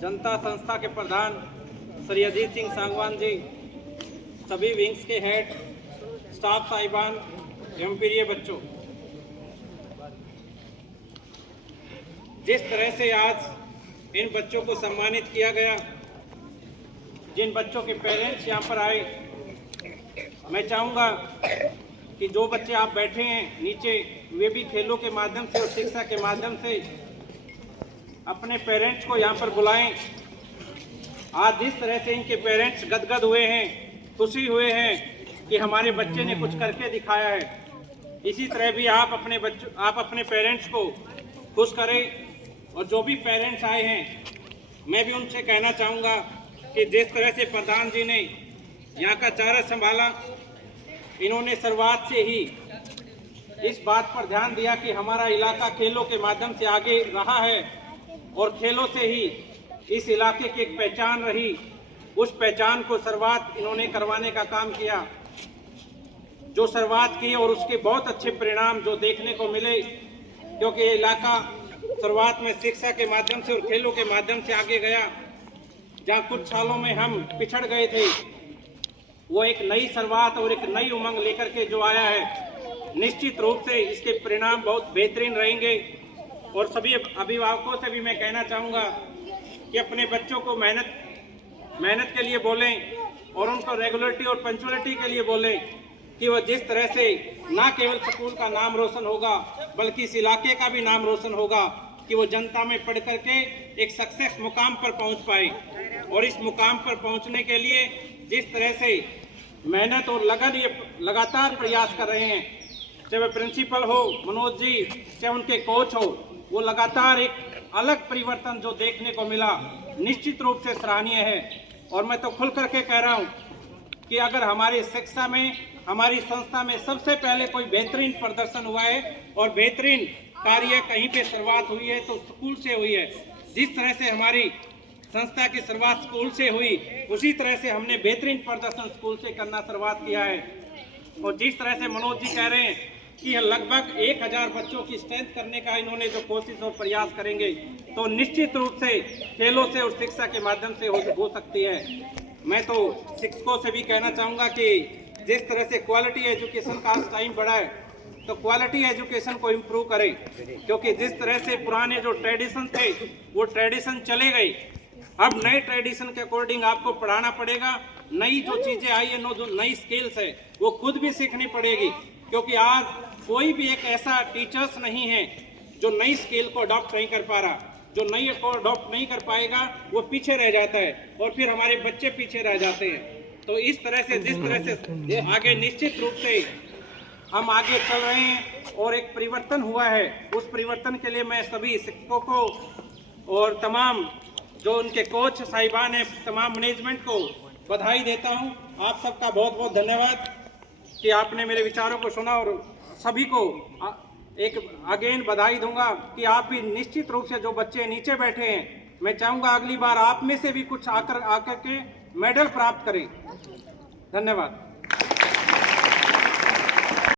जनता संस्था के प्रधान श्री अजीत सिंह सांगवान जी, सभी विंग्स के हेड, स्टाफ साहिबान एवं प्रिय बच्चों, जिस तरह से आज इन बच्चों को सम्मानित किया गया, जिन बच्चों के पेरेंट्स यहाँ पर आए, मैं चाहूँगा कि जो बच्चे आप बैठे हैं नीचे, वे भी खेलों के माध्यम से और शिक्षा के माध्यम से अपने पेरेंट्स को यहाँ पर बुलाएं। आज जिस तरह से इनके पेरेंट्स गदगद हुए हैं, खुशी हुए हैं कि हमारे बच्चे ने कुछ करके दिखाया है, इसी तरह भी आप अपने पेरेंट्स को खुश करें। और जो भी पेरेंट्स आए हैं, मैं भी उनसे कहना चाहूँगा कि जिस तरह से प्रधान जी ने यहाँ का चारा संभाला, इन्होंने शुरुआत से ही इस बात पर ध्यान दिया कि हमारा इलाका खेलों के माध्यम से आगे रहा है और खेलों से ही इस इलाके की एक पहचान रही। उस पहचान को शुरुआत इन्होंने करवाने का काम किया, जो शुरुआत की और उसके बहुत अच्छे परिणाम जो देखने को मिले, क्योंकि ये इलाका शुरुआत में शिक्षा के माध्यम से और खेलों के माध्यम से आगे गया। जहाँ कुछ सालों में हम पिछड़ गए थे, वो एक नई शुरुआत और एक नई उमंग लेकर के जो आया है, निश्चित रूप से इसके परिणाम बहुत बेहतरीन रहेंगे। और सभी अभिभावकों से भी मैं कहना चाहूँगा कि अपने बच्चों को मेहनत के लिए बोलें और उनको रेगुलरिटी और पंक्चुअलिटी के लिए बोलें कि वह जिस तरह से ना केवल स्कूल का नाम रोशन होगा, बल्कि इस इलाके का भी नाम रोशन होगा, कि वो जनता में पढ़ करके एक सक्सेस मुकाम पर पहुंच पाए। और इस मुकाम पर पहुंचने के लिए जिस तरह से मेहनत और लगन ये लगातार प्रयास कर रहे हैं, चाहे वह प्रिंसिपल हो मनोज जी, चाहे उनके कोच हो, वो लगातार एक अलग परिवर्तन जो देखने को मिला, निश्चित रूप से सराहनीय है। और मैं तो खुल करके कह रहा हूँ कि अगर हमारी शिक्षा में, हमारी संस्था में सबसे पहले कोई बेहतरीन प्रदर्शन हुआ है और बेहतरीन कार्य कहीं पे शुरुआत हुई है तो स्कूल से हुई है। जिस तरह से हमारी संस्था की शुरुआत स्कूल से हुई, उसी तरह से हमने बेहतरीन प्रदर्शन स्कूल से करना शुरुआत किया है। और जिस तरह से मनोज जी कह रहे हैं कि लगभग 1000 बच्चों की स्ट्रेंथ करने का इन्होंने जो कोशिश और प्रयास करेंगे, तो निश्चित रूप से खेलों से और शिक्षा के माध्यम से हो सकती है। मैं तो शिक्षकों से भी कहना चाहूँगा कि जिस तरह से क्वालिटी एजुकेशन का टाइम बढ़ा है, तो क्वालिटी एजुकेशन को इम्प्रूव करें, क्योंकि जिस तरह से पुराने जो ट्रेडिशन थे वो ट्रेडिशन चले गए। अब नए ट्रेडिशन के अकॉर्डिंग आपको पढ़ाना पड़ेगा। नई जो चीज़ें आई है, जो नई स्किल्स है, वो खुद भी सीखनी पड़ेगी, क्योंकि आज कोई भी एक ऐसा टीचर्स नहीं है जो नई स्किल को अडॉप्ट नहीं कर पा रहा। जो नई को अडॉप्ट नहीं कर पाएगा वो पीछे रह जाता है और फिर हमारे बच्चे पीछे रह जाते हैं। तो इस तरह से जिस तरह से आगे निश्चित रूप से हम आगे चल रहे हैं और एक परिवर्तन हुआ है, उस परिवर्तन के लिए मैं सभी शिक्षकों को और तमाम जो उनके कोच साहिबान हैं, तमाम मैनेजमेंट को बधाई देता हूं। आप सबका बहुत बहुत धन्यवाद कि आपने मेरे विचारों को सुना, और सभी को एक अगेन बधाई दूंगा कि आप भी निश्चित रूप से जो बच्चे नीचे बैठे हैं, मैं चाहूँगा अगली बार आप में से भी कुछ आकर के मेडल प्राप्त करें। धन्यवाद।